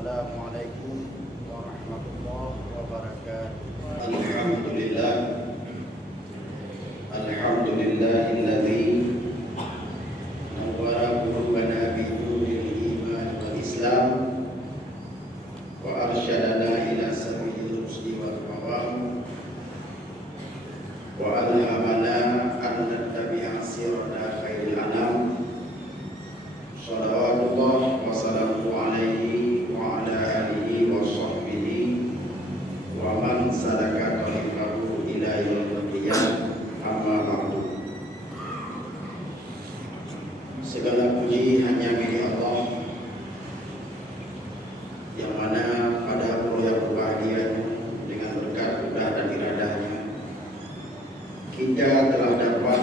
Assalamualaikum warahmatullahi wabarakatuh. Alhamdulillah, alhamdulillahilladzi nawwara qulubana bi nuril iman wal islam wa arsyadana ila sabilil rusdi wal qawam wa alhamana an nattabi'a sirata khairil anam. Shalawatullah wa salamu alaihi wa ala alihi wa sahbihi wa man salaka tariqahu ila yaumil qiyamah. Amma ba'du. Segala puji hanya milik Allah, yang mana pada mulia berbahagia dengan berkat kudah dan iradahnya kita telah dapat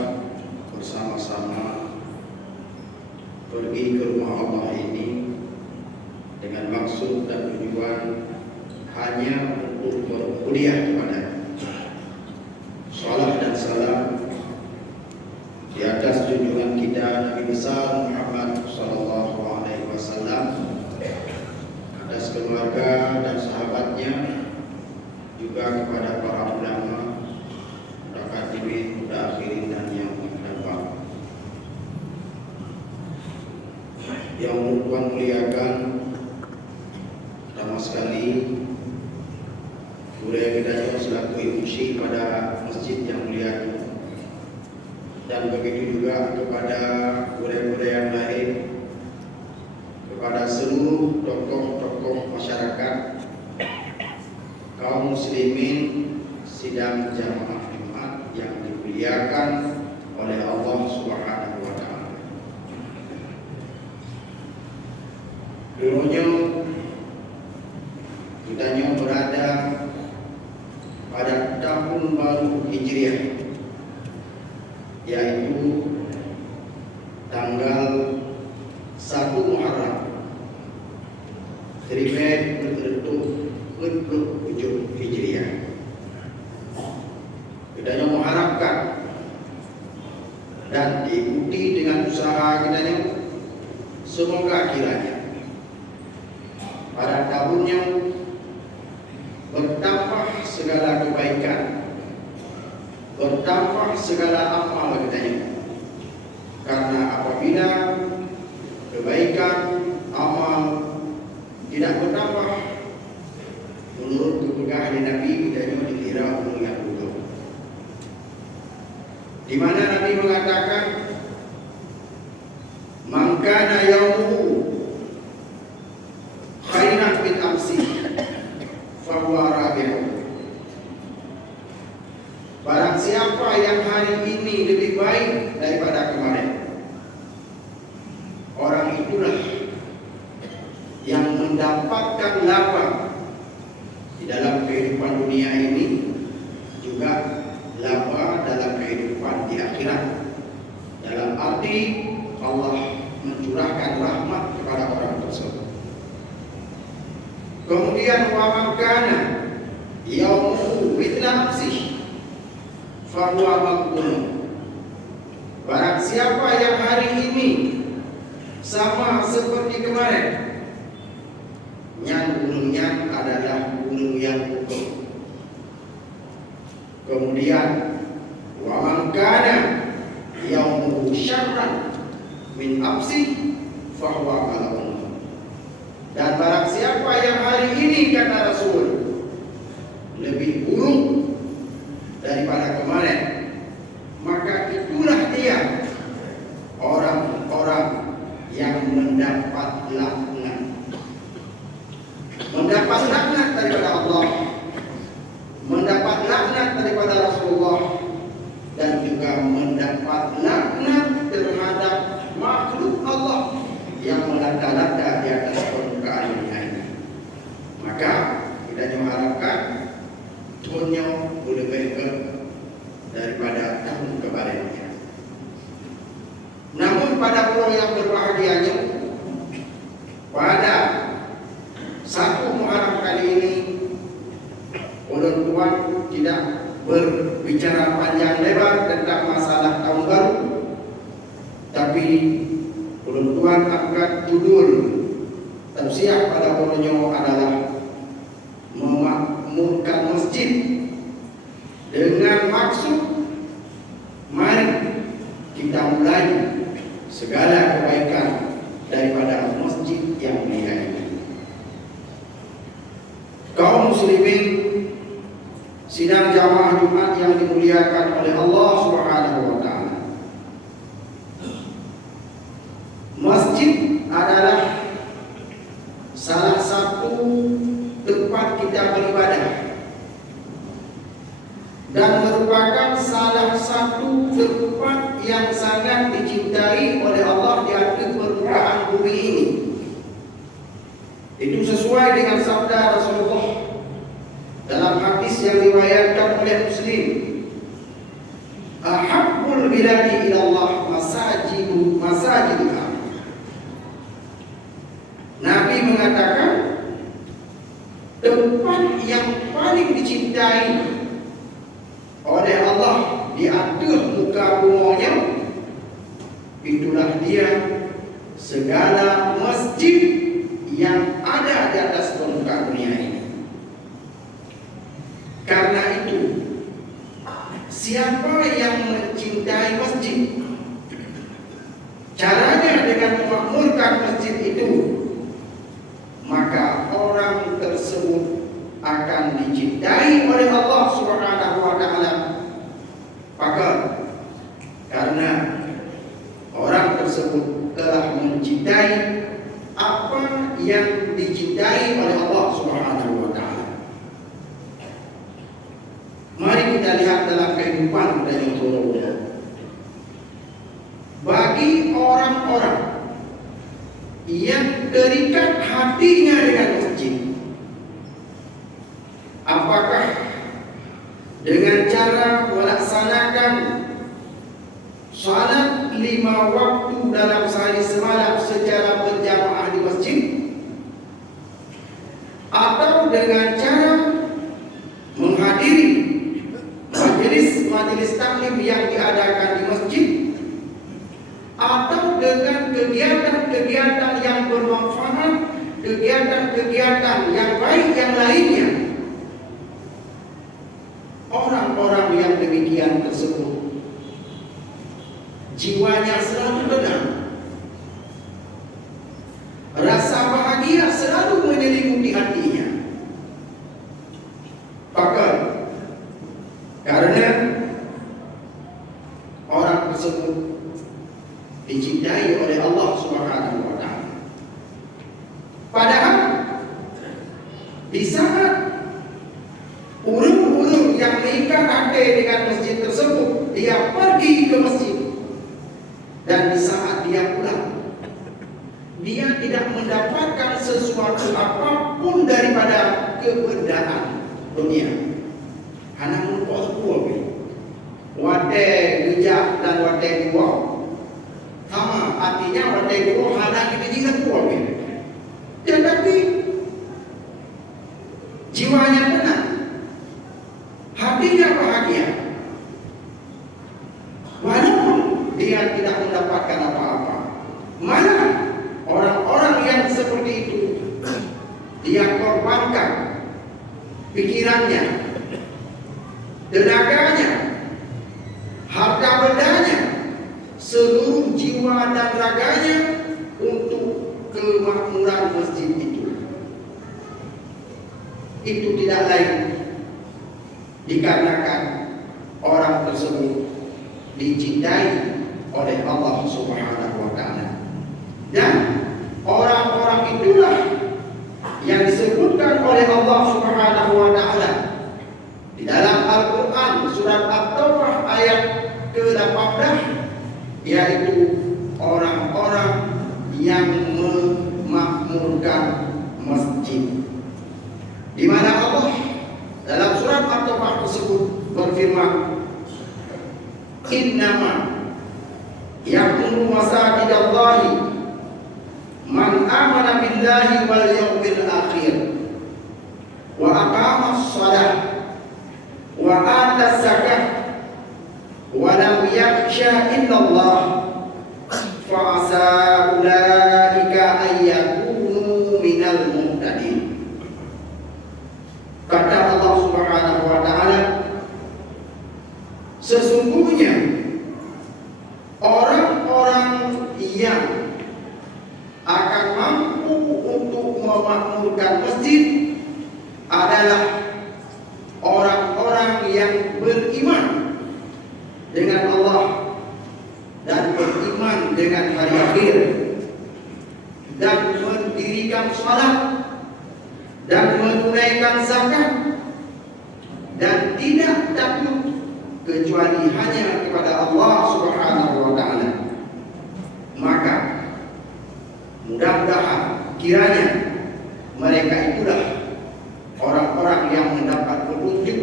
bersama-sama pergi ke rumah Allah ini dengan maksud dan tujuan hanya untuk berkuliah kepada salat dan salam di atas junjungan kita Nabi besar Muhammad sallallahu alaihi wasallam, atas keluarga dan sahabatnya, juga kepada para ulama, mutaqaddimin, mutaakhirin dan yang terdahulu. Yang Tuhan muliakan, pertama sekali budaya kita selaku MC pada masjid yang mulia ini, dan begitu juga kepada budaya-budaya yang lain, kepada seluruh tokoh-tokoh masyarakat, kaum muslimin sidang jamaah Jumat yang dimuliakan oleh Allah Subhanahu wa taala. Dulunya kita berada pada tahun baru Hijriah, yaitu tanggal 1 Muharram 1447 Hijriah. Kita mengharapkan dan diikuti dengan usaha kita, semoga kiranya pada tahunnya bertambah segala kebaikan, bertambah segala amal kita. Karena apabila kebaikan, amal tidak bertambah, menurut kepegangan Nabi, kita dikira umur yang bodoh. Di mana Nabi mengatakan, "Man kana yaumuhu khairan min amsi fahuwa rabi'un." Barang siapa yang hari ini lebih baik daripada kemarin, orang itulah yang mendapatkan laba di dalam kehidupan dunia ini, juga laba dalam kehidupan di akhirat. Dalam arti Allah mencurahkan rahmat kepada orang tersebut. Kemudian wa man kana yaumuhu mithla amsihi fahuwa maqbul. Barang siapa yang hari ini sama seperti kemarin, gunungnya adalah gunung yang utuh. Kemudian wa man kana yaumuhu syarran min amsihi fahuwa mal'un. Dan barang siapa yang hari ini, kata Rasul, lebih buruk daripada kemarin, maka itulah dia orang-orang yang mendapat laknat. Mendapat laknat daripada Allah, mendapat laknat daripada Rasulullah, dan juga mendapat laknat terhadap makhluk Allah yang melanda-landa di atas permukaan dunia ini. Maka kita mengharapkan tahunnya lebih baik daripada tahun kemarinnya. Namun pada pulau yang berbahagianya, pada 1 Muharram kali ini, ulun Tuhan tidak berbicara panjang lebar tentang masalah tahun baru, tapi ulun Tuhan angkat judul tausiah pada Borneo adalah memakmurkan masjid dengan maksud mari kita mulai segala kebaikan daripada masjid yang mulia ini. Kaum muslimin sidang jamaah Jumat yang dimuliakan oleh Allah Subhanahu wa taala. Masjid adalah salah satu tempat kita beribadah dan merupakan salah satu tempat yang sangat dicintai oleh Allah di atas permukaan bumi ini. Itu sesuai dengan sabda Rasulullah dalam hadis yang diriwayatkan oleh Muslim. Ahabbul biladi ila Allah masajidha. Nabi mengatakan tempat yang paling dicintai oleh Allah di atas muka bumi itulah dia segala masjid yang ada di atas permukaan dunia ini. Karena itu, siapa yang mencintai masjid, caranya dengan memakmurkan masjid itu, maka orang tersebut akan dicintai oleh Allah Subhanahu wa taala. Maka karena orang tersebut telah mencintai apa yang dicintai oleh Allah Subhanahu wa taala. Mari kita lihat dalam kehidupan dari Rasulullah. Bagi orang-orang yang terikat hatinya dengan masjid, apakah dengan cara melaksanakan salat 5 waktu dalam sehari semalam secara berjamaah di masjid, atau dengan cara menghadiri majelis taklim yang diadakan di masjid, atau dengan kegiatan-kegiatan yang bermanfaat, kegiatan-kegiatan yang baik yang lainnya. Orang-orang yang demikian tersebut jiwanya selalu tenang, rasa bahagia selalu menyelimuti hatinya. Bahkan karena orang tersebut dicintai oleh Allah Subhanahu wa taala. Padahal di saat urung-urung yang mengikat hati dengan masjid tersebut, dia pergi ke masjid, dan di saat dia pulang, dia tidak mendapatkan sesuatu apapun daripada kebendaan dunia. Anak mumpah sepuluh wate gejak dan wate dua sama, artinya wate dua hana kita juga sepuluh. Tetapi jiwanya tenang, hatinya bahagia, walaupun dia tidak mendapatkan apa-apa. Malah orang-orang yang seperti itu, dia korbankan pikirannya, tenaganya, harta bendanya, seluruh jiwa dan raganya untuk kemakmuran masjid itu. Itu tidak lain dikarenakan orang tersebut dicintai oleh Allah Subhanahu wa taala. Dan orang-orang itulah yang disebutkan oleh Allah Subhanahu wa taala di dalam Al-Quran surat At-Taubah ayat ke-18, yaitu orang-orang yang memakmurkan masjid. Di mana Allah dalam surat At-Taubah tersebut berfirman, "Innama ya'muru masajidallahi man amana billahi wal yawmil akhir wa aqama as-salah wa ata zakah wa lam yakhsha illallah fa asa ulaika ay yakunu min tadi. Kata Allah Subhanahu wa taala, sesungguhnya orang-orang yang akan mampu untuk memakmurkan masjid adalah orang-orang yang beriman dengan Allah dan beriman dengan hari akhir dan mendirikan salat dan menunaikan zakat dan tidak takut kecuali hanya kepada Allah Subhanahu wa taala. Maka mudah-mudahan kiranya mereka itulah orang-orang yang mendapat petunjuk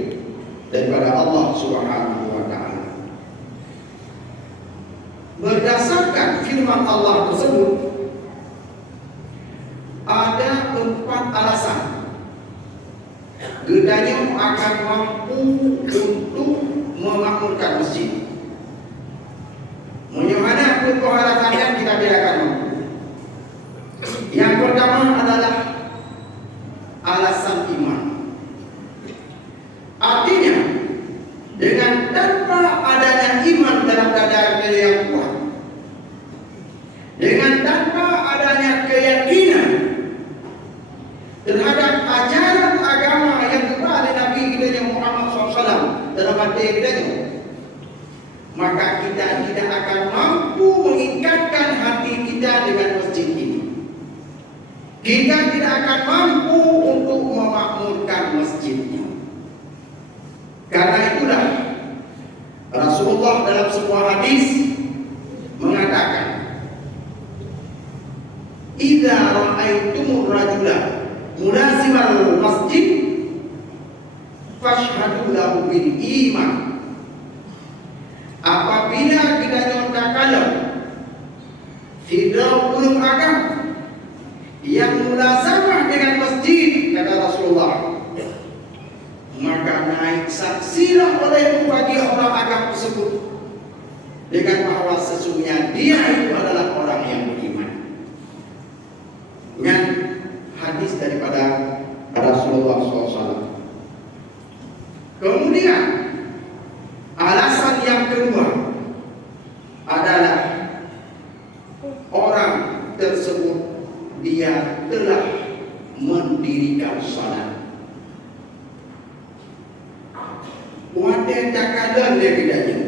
daripada Allah Subhanahu wa taala. Berdasarkan firman Allah tersebut, ada 4 alasan gedanya akan mampu untuk memakmurkan masjid. Bagaimana bentuk alasannya kita bedakan. Yang pertama adalah alasan iman. Artinya, dengan tanpa adanya iman dalam dada kita yang kuat, dengan tanpa adanya keyakinan terhadap ajaran agama yang dibawa oleh Nabi kita Muhammad SAW dalam hati kita, maka kita tidak akan mampu mengikatkan hati kita dengan masjid ini. Kita tidak akan mampu untuk memakmurkan masjidnya. Karena itulah Rasulullah dalam sebuah hadis mengatakan, "Idza ra'aitumur rajula mulazimal masjid fashhadu lahu bil iman." Apabila kita nyatakan fidraul agam yang mulazamah dengan masjid, kata Rasulullah, maka naik saksilah olehmu bagi orang agam tersebut dengan bahwa sesungguhnya dia itu adalah orang yang beriman. Dengan hadis daripada Rasulullah SAW. Kemudian alasan yang kedua adalah orang tersebut dia telah mendirikan salat. Wadah cakadan dia bedanya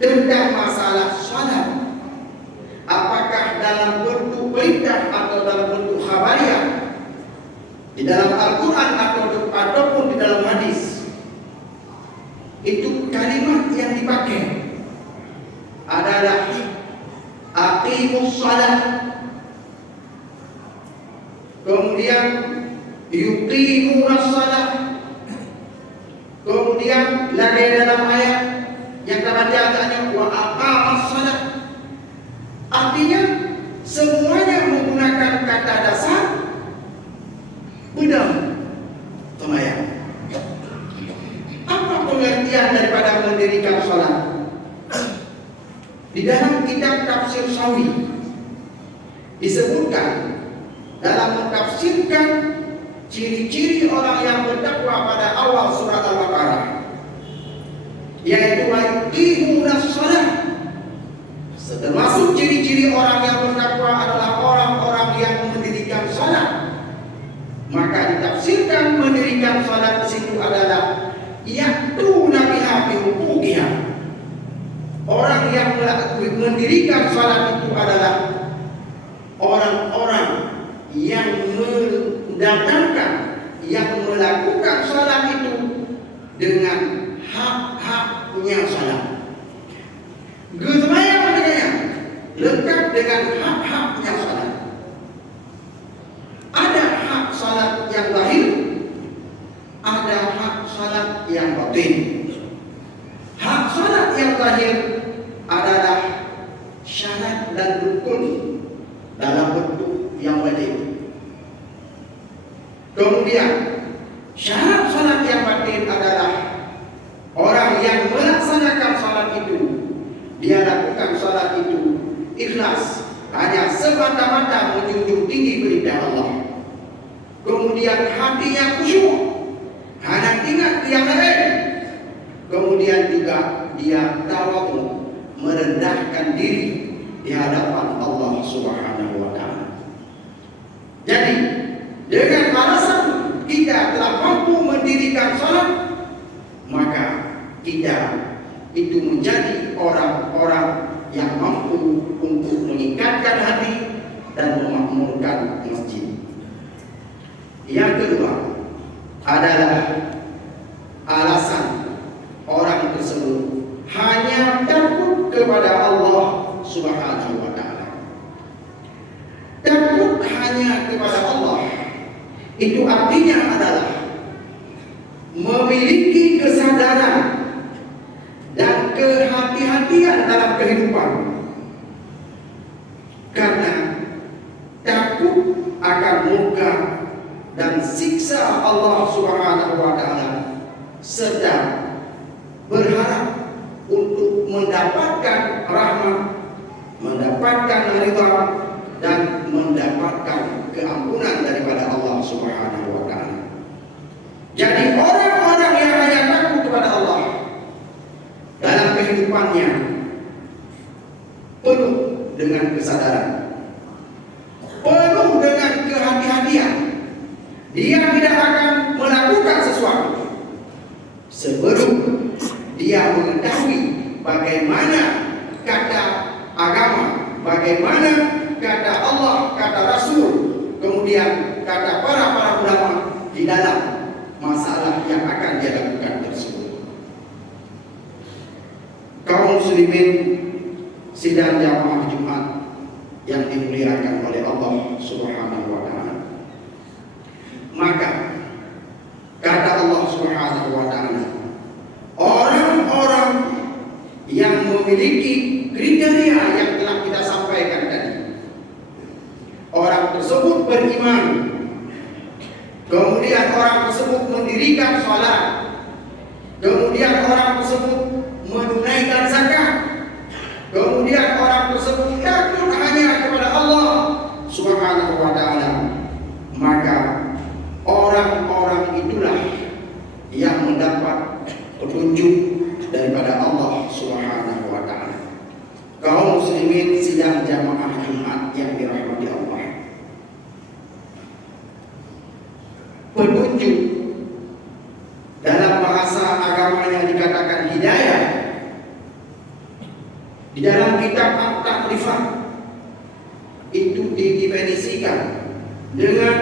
tentang masalah salat. Apakah dalam bentuk perintah atau dalam bentuk khabariyah, di dalam Al-Quran ataupun di dalam hadis, itu kalimat yang dipakai adalah aqimus salat, kemudian yuqimunas salat, kemudian lagi dalam ayat yang terbaca wa aqamas salat. Artinya semuanya menggunakan kata dasar bedam sembahyang. Apa pengertian daripada mendirikan salat? Di dalam kitab tafsir Sawi disebutkan dalam mentafsirkan ciri-ciri orang yang bertakwa pada awal surat Al-Baqarah, yaitu yuqimunas salat. Termasuk ciri-ciri orang yang bertakwa adalah orang-orang yang mendirikan salat. Maka ditafsirkan mendirikan salat di situ adalah ya'tuna biha bi huquqiha. Orang yang mendirikan salat itu adalah orang-orang yang mendatangkan, yang melakukan salat itu dengan hak-haknya salat. Sembahyang maknanya lengkap dengan hak-haknya salat. Ada hak salat yang zahir, ada hak salat yang batin. Hak salat yang zahir adalah syarat dan rukun dalam bentuk yang wajib. Kemudian syarat salat yang batin adalah orang yang melaksanakan salat itu, dia lakukan salat itu ikhlas, hanya semata-mata menjunjung tinggi perintah kemudian hatinya khusyuk, hanya ingat yang lain, kemudian juga dia tawadhu, merendahkan diri di hadapan Allah Subhanahu wa taala. Jadi dengan alasan kita telah mampu mendirikan salat, maka kita itu menjadi orang-orang yang mampu untuk mengikatkan hati dan memakmurkan masjid. Yang kedua adalah alasan orang tersebut hanya takut kepada Allah Subhanahu wa taala. Takut hanya kepada Allah itu artinya adalah memiliki kesadaran dan kehati-hatian dalam kehidupan, karena takut akan murka dan siksa Allah Subhanahu wa taala, serta berharap untuk mendapatkan rahmat, mendapatkan ridha dan mendapatkan keampunan daripada Allah Subhanahu wa taala. Jadi orang-orang yang hanya takut kepada Allah dalam kehidupannya penuh dengan kesadaran, penuh dengan kehati-hatian. Dia tidak akan melakukan sesuatu sebelum dia mengetahui bagaimana kata agama, bagaimana kata Allah, kata Rasul, kemudian kata para ulama di dalam masalah yang akan dia lakukan tersebut. Kaum muslimin sidang jamaah Jumat yang dimuliakan oleh Allah Subhanahu wa taala. Maka kata Allah Subhanahu wa taala, orang-orang yang memiliki kriteria yang telah kita sampaikan tadi, orang tersebut beriman, kemudian orang tersebut mendirikan salat, kemudian orang tersebut menunaikan zakat, kemudian orang tersebut takut hanya kepada Allah Subhanahu wa taala, maka orang-orang itulah yang mendapat petunjuk daripada Allah Subhanahu wa taala. Kaum muslimin sidang jamaah Jumat yang dirahmati Allah, petunjuk dalam bahasa agamanya dikatakan hidayah. Di dalam kitab At-Ta'rifah itu didefinisikan dengan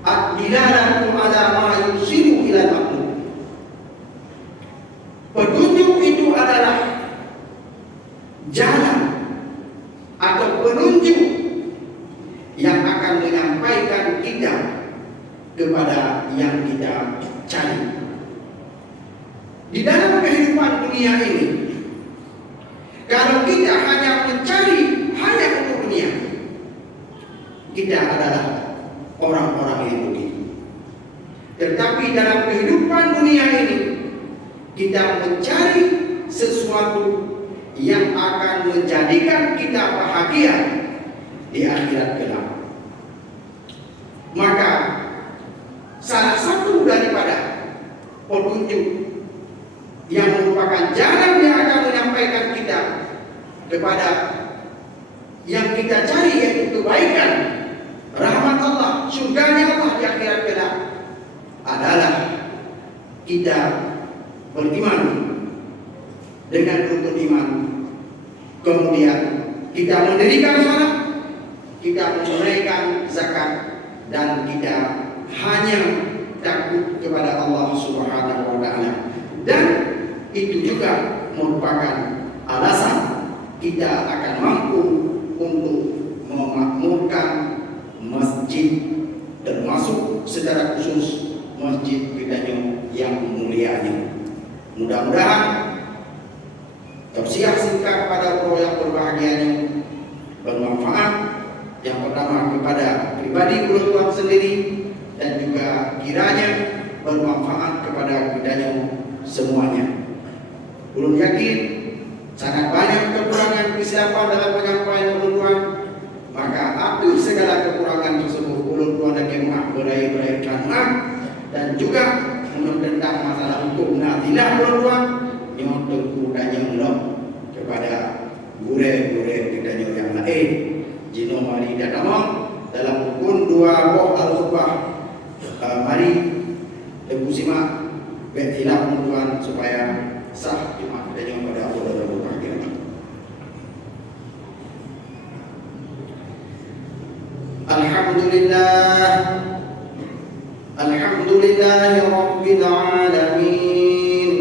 ad-dilalatu ala ma yusiru ila al-maqlub. Petunjuk itu adalah jalan atau penunjuk yang akan menyampaikan kita kepada yang kita cari. Di dalam kehidupan dunia ini, kalau kita hanya mencari hanya untuk dunia, kita adalah orang-orang yang rugi. Tetapi dalam kehidupan dunia ini, kita mencari sesuatu yang akan menjadikan kita bahagia di akhirat kelak. Maka salah satu daripada petunjuk yang merupakan jalan yang akan menyampaikan kita kepada yang kita cari, yaitu kebaikan, rahmat Allah, surganya Allah di akhirat kelak, adalah kita beriman dengan rukun iman, kemudian kita mendirikan salat, kita menunaikan zakat, dan kita hanya takut kepada Allah Subhanahu wa taala. Dan itu juga merupakan alasan kita akan mampu untuk memakmurkan masjid, termasuk secara khusus Masjid Bidanyo yang mulia ini. Mudah-mudahan tausiah singkat pada proyek berbahagia ini bermanfaat. Yang pertama kepada pribadi ulun tuan sendiri, dan juga kiranya bermanfaat kepada Bidanyo semuanya. Ulun yakin sangat banyak kekurangan kesilapan dalam penyampaian ulun tuan, maka atur segala kekurangan tersebut ulun tuan dan kemah hukum nadilah berluang nyotengku danyang lo kepada gure-gure kedanya yang lain jino mari dan amang dalam rukun dua boh al-khutbah mari debu simak bertilap menuan supaya sah jemaah kedanya pada Allah dalam rukun akhirnya. Alhamdulillahi Rabbil Alamin.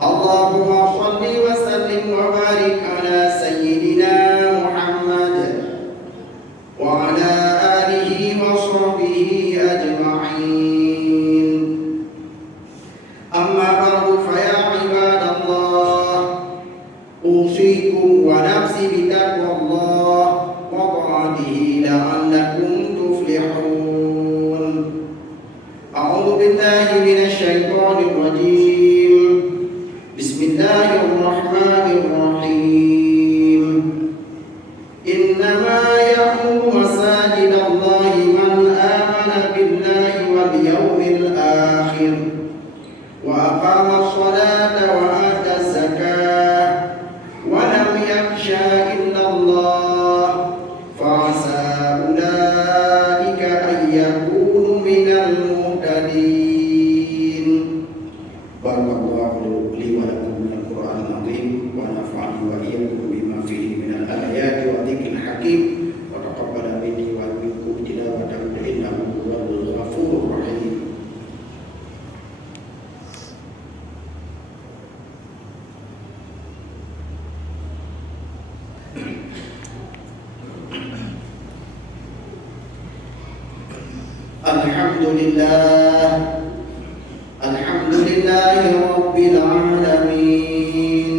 Allahumma salli wa sallim wa barik ala Sayyidina Muhammad wa ala alihi wa sahbihi ajma'in. Amma ba'du fa ya ibadallah, usikum wa nafsi bitaqwallah wa ta'atihi la'allakum tuflihun. A'udzu billahi minasy syaithanir rajim. Bismillahirrahmanirrahim. Innama ya'muru masajidallahi man amana billahi wal yawmil akhir wa aqama as-salata wa ata az-zakata wa lam yakhsha illa Allah fa'asa ulaika an yakunu minal muhtadin. Barakallahu li wa lakum minal Qur'anil azim wa nafa'ani wa iyyakum bima fihi minal ayati wa dzikril hakim wa taqabbala minni wa minkum tilawatan innahu huwal ghafurur rahim. Alhamdulillahi Rabbil Alamin.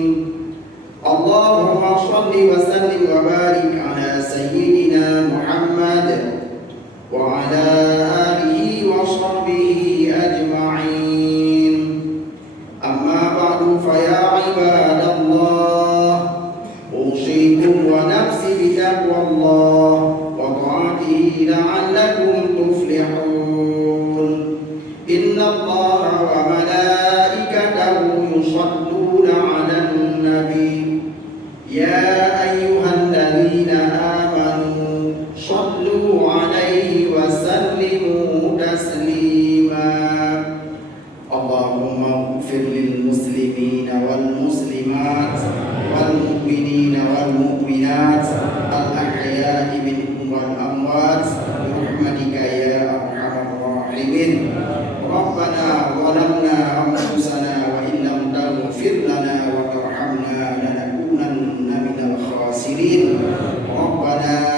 Allahumma salli wa sallim wa barik ala Sayyidina Muhammad wa ala alihi wa sahbihi ajma'in. Amma ba'du fa ya ibadallah, usikum wa nafsi bitaqwallah wa ta'atihi la'allakum tuflihun. Inna Allaha wa malaikatahu yusalluna 'alan nabi ya ayyuhalladzina amanu sallu 'alaihi wa sallimu taslima. Allahumma ighfir lil muslimina wal muslimat wal mu'minina wal mu'minat al ahya'i minhum wal amwat bi rahmatika ya arhamar rahimin. Rabbana zalamna anfusana wa in lam taghfir lana wa tarhamna lanakunanna minal khasirin. Rabbana